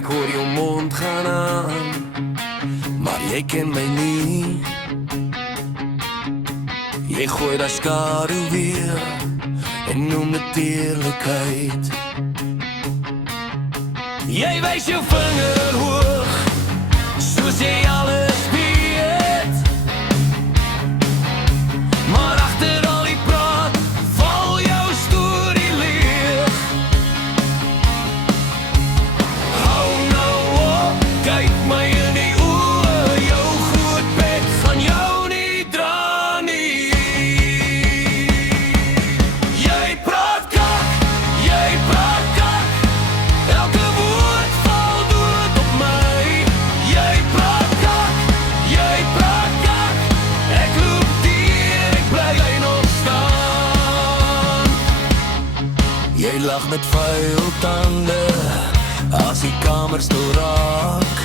Ek hoor jou mond gaan aan, maar jy ken my nie. Jy gooi daar skadu weer en noem dit eerlikheid. Jy wys jou vinger hoog, soos jy alles weet. Maar agter al die praat, val jou storie leeg. Hou nou op, kyk my in die oë, jou groot bek gaan jou nie dra nie. Jy praat kak, elke woord val dood op my. Jy praat kak, ek loop dier, ek bly nog staan. Jy lag met vuil tande, as die kamer stil raak.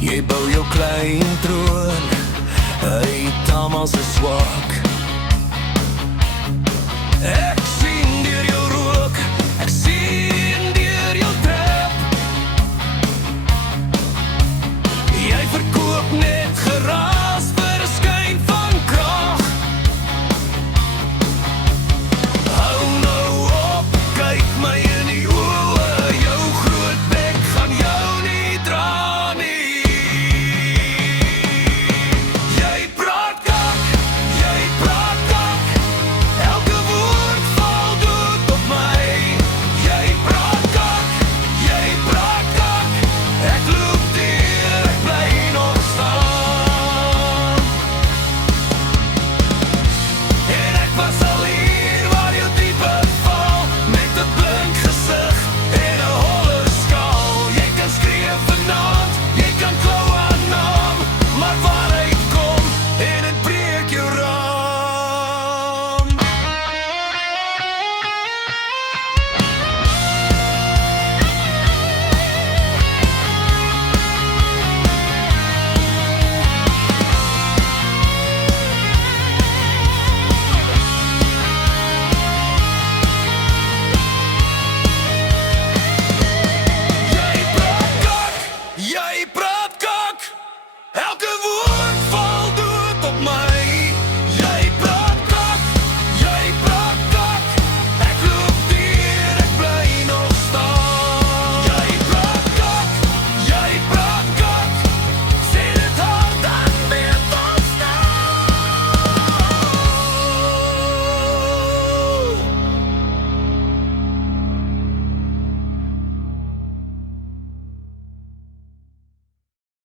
Jy bou jou klein troon, uit almal se swak.